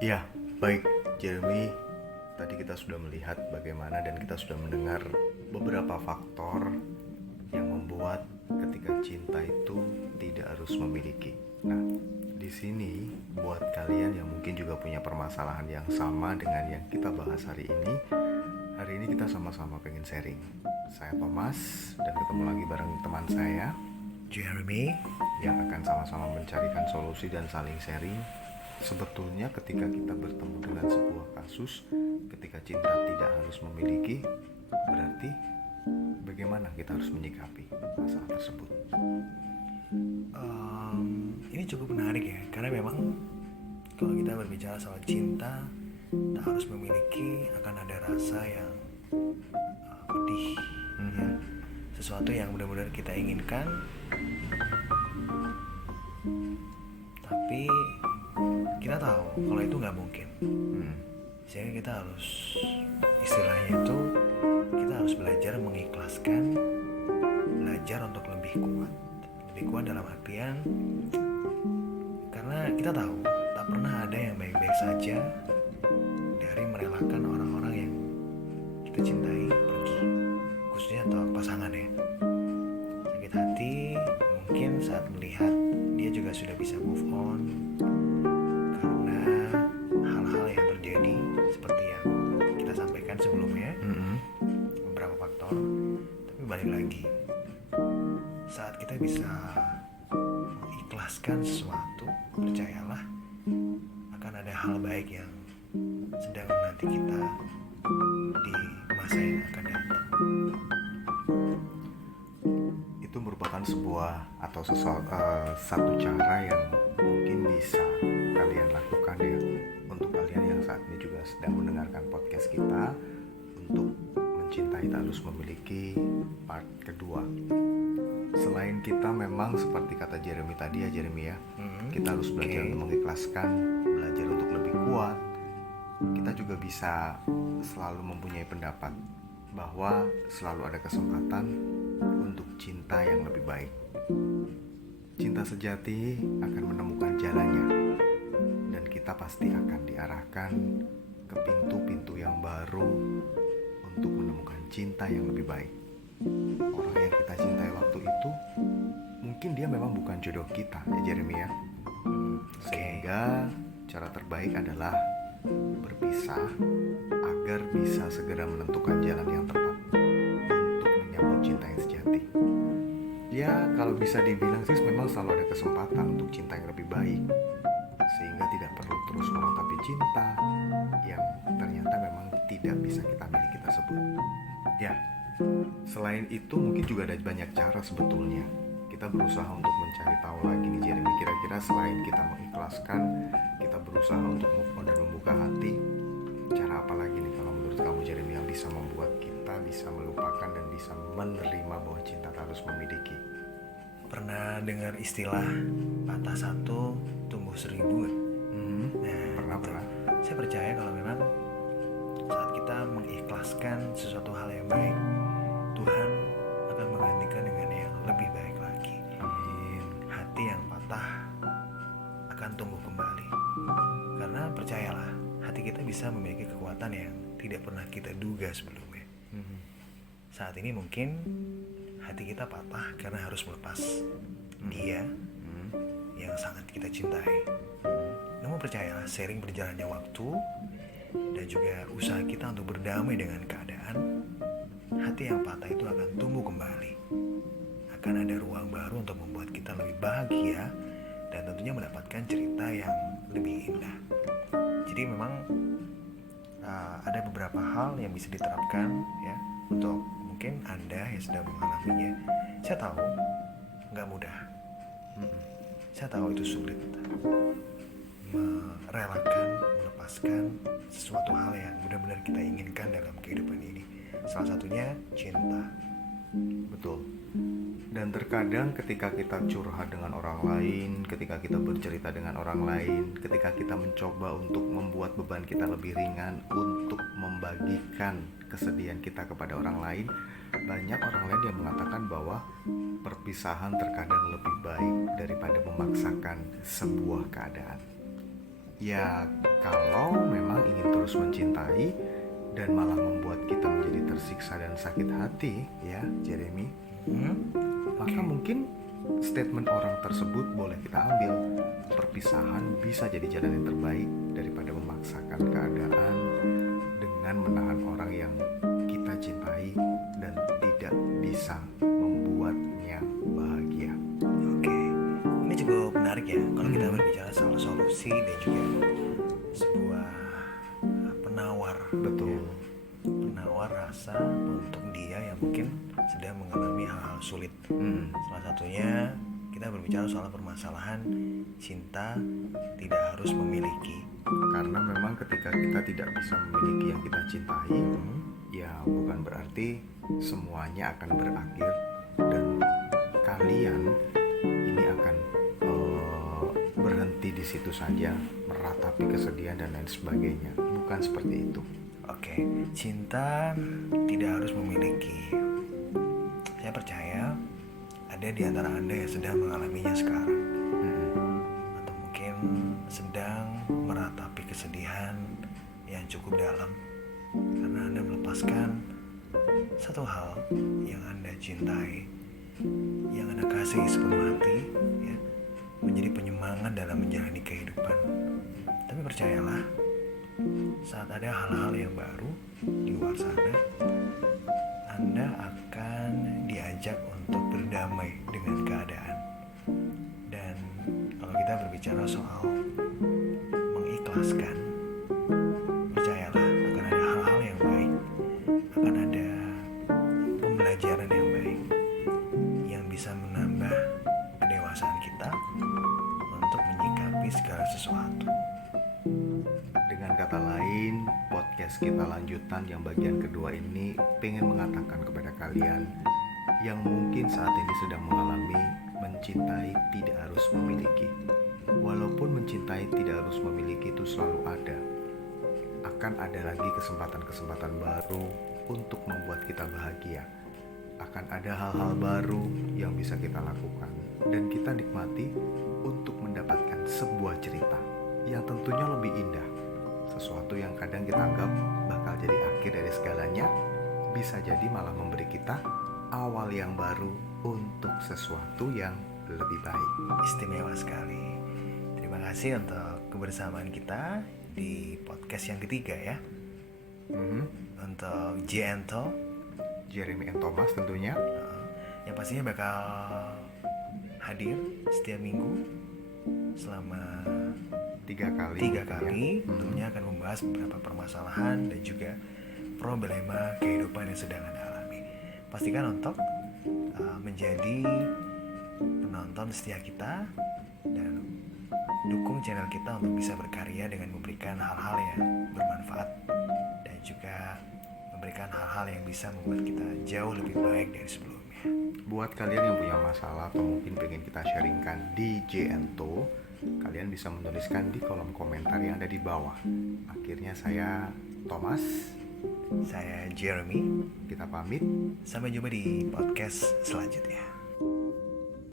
Ya, baik Jeremy. Tadi kita sudah melihat bagaimana dan kita sudah mendengar beberapa faktor yang membuat ketika cinta itu tidak harus memiliki. Nah, di sini buat kalian yang mungkin juga punya permasalahan yang sama dengan yang kita bahas hari ini kita sama-sama pengen sharing. Saya Thomas dan ketemu lagi bareng teman saya Jeremy, yang akan sama-sama mencarikan solusi dan saling sharing. Sebetulnya ketika kita bertemu dengan sebuah kasus, ketika cinta tidak harus memiliki, berarti bagaimana kita harus menyikapi masalah tersebut? ini cukup menarik ya, karena memang kalau kita berbicara soal cinta, tak harus memiliki, akan ada rasa yang pedih, ya. Sesuatu yang benar-benar kita inginkan, tapi kita tahu kalau itu nggak mungkin. Sehingga kita harus, istilahnya itu, kita harus belajar mengikhlaskan, belajar untuk lebih kuat dalam artian, karena kita tahu tak pernah ada yang baik-baik saja dari merelakan orang-orang yang kita cintai pergi, khususnya untuk pasangan ya. Sakit hati mungkin saat melihat dia juga sudah bisa move on karena hal-hal yang terjadi seperti yang kita sampaikan sebelumnya, beberapa faktor. Tapi balik lagi, saat kita bisa mengikhlaskan sesuatu, percayalah akan ada hal baik yang sedang menanti kita di masa yang akan datang. Itu merupakan sebuah atau satu cara yang mungkin bisa kalian lakukan ya, untuk kalian yang saat ini juga sedang mendengarkan podcast kita, untuk mencintai tak harus memiliki part kedua. Selain kita memang seperti kata Jeremy tadi ya kita harus belajar untuk mengikhlaskan, belajar untuk lebih kuat. Kita juga bisa selalu mempunyai pendapat bahwa selalu ada kesempatan untuk cinta yang lebih baik. Cinta sejati akan menemukan jalannya, dan kita pasti akan diarahkan ke pintu-pintu yang baru untuk menemukan cinta yang lebih baik. Orang yang kita cintai waktu itu mungkin dia memang bukan jodoh kita ya Jeremy ya. Sehingga cara terbaik adalah berpisah agar bisa segera menentukan jalan yang tepat untuk menyambut cinta yang sejati. Ya, kalau bisa dibilang sih memang selalu ada kesempatan untuk cinta yang lebih baik, sehingga tidak perlu terus meratapi cinta yang ternyata memang tidak bisa kita miliki tersebut. Ya, selain itu mungkin juga ada banyak cara sebetulnya. Kita berusaha untuk mencari tahu lagi nih Jeremy, kira-kira selain kita mengikhlaskan, kita berusaha untuk move on dan membuka hati, cara apa lagi nih kalau menurut kamu Jeremy yang bisa membuat kita bisa melupakan dan bisa menerima bahwa cinta harus memiliki? Pernah dengar istilah patah satu tumbuh seribu nggak? Pernah. Saya percaya kalau memang saat kita mengikhlaskan sesuatu hal yang baik, Tuhan akan menggantikan dengan yang lebih baik lagi. Amin. Hati yang patah akan tumbuh kembali, karena percayalah, hati kita bisa memiliki kekuatan yang tidak pernah kita duga sebelumnya. Saat ini mungkin hati kita patah karena harus melepas dia yang sangat kita cintai. Namun percayalah, seiring berjalannya waktu dan juga usaha kita untuk berdamai dengan keadaan, hati yang patah itu akan tumbuh kembali. Akan ada ruang baru untuk membuat kita lebih bahagia dan tentunya mendapatkan cerita yang lebih indah. Jadi memang ada beberapa hal yang bisa diterapkan ya, untuk mungkin Anda yang sedang mengalaminya. Saya tahu nggak mudah. Saya tahu itu sulit, merelakan, melepaskan sesuatu hal yang benar-benar kita inginkan dalam kehidupan ini. Salah satunya cinta. Betul. Dan terkadang ketika kita curhat dengan orang lain, ketika kita bercerita dengan orang lain, ketika kita mencoba untuk membuat beban kita lebih ringan, untuk membagikan kesedihan kita kepada orang lain, banyak orang lain yang mengatakan bahwa perpisahan terkadang lebih baik daripada memaksakan sebuah keadaan. Ya, kalau memang ingin terus mencintai dan malah membuat kita menjadi tersiksa dan sakit hati, ya, Jeremy, maka mungkin statement orang tersebut boleh kita ambil. Perpisahan bisa jadi jalan yang terbaik daripada memaksakan keadaan dengan menahan orang yang kita cintai dan tidak bisa membuatnya bahagia. Oke, ini cukup menarik ya kalau kita berbicara soal solusi dan juga sebuah penawar. Betul. Penawar rasa untuk dia yang mungkin sedang mengalami hal-hal sulit. Salah satunya kita berbicara soal permasalahan cinta tidak harus memiliki. Karena memang ketika kita tidak bisa memiliki yang kita cintai, ya bukan berarti semuanya akan berakhir dan kalian ini akan berhenti di situ saja, meratapi kesedihan dan lain sebagainya. Bukan seperti itu. Oke, cinta tidak harus memiliki. Saya percaya ada di antara Anda yang sedang mengalaminya sekarang, atau mungkin sedang meratapi kesedihan yang cukup dalam karena Anda melepaskan satu hal yang Anda cintai, yang Anda kasih sepenuh hati, ya, menjadi penyemangat dalam menjalani kehidupan. Tapi percayalah, saat ada hal-hal yang baru di luar sana, Anda akan diajak untuk berdamai dengan keadaan. Dan kalau kita berbicara soal mengikhlaskan, percayalah akan ada hal-hal yang baik, akan ada pembelajaran yang baik yang bisa menambah kedewasaan kita untuk menyikapi segala sesuatu. Dengan kata lain, podcast kita lanjutan yang bagian kedua ini pengen mengatakan kepada kalian yang mungkin saat ini sedang mengalami mencintai tidak harus memiliki. Walaupun mencintai tidak harus memiliki itu selalu ada, akan ada lagi kesempatan-kesempatan baru untuk membuat kita bahagia. Akan ada hal-hal baru yang bisa kita lakukan dan kita nikmati untuk mendapatkan sebuah cerita yang tentunya lebih indah. Sesuatu yang kadang kita anggap bakal jadi akhir dari segalanya, bisa jadi malah memberi kita awal yang baru untuk sesuatu yang lebih baik. Istimewa sekali. Terima kasih untuk kebersamaan kita di podcast yang ketiga ya. Untuk Jento, Jeremy and Thomas tentunya, yang pastinya bakal hadir setiap minggu selama 3 kali. Tentunya akan membahas beberapa permasalahan dan juga problema kehidupan yang sedang Anda alami. Pastikan untuk menjadi penonton setia kita dan dukung channel kita untuk bisa berkarya dengan memberikan hal-hal yang bermanfaat dan juga memberikan hal-hal yang bisa membuat kita jauh lebih baik dari sebelumnya. Buat kalian yang punya masalah atau mungkin pengen kita sharingkan di Jento, kalian bisa menuliskan di kolom komentar yang ada di bawah. Akhirnya saya Thomas, saya Jeremy. kita pamit. Sampai jumpa di podcast selanjutnya.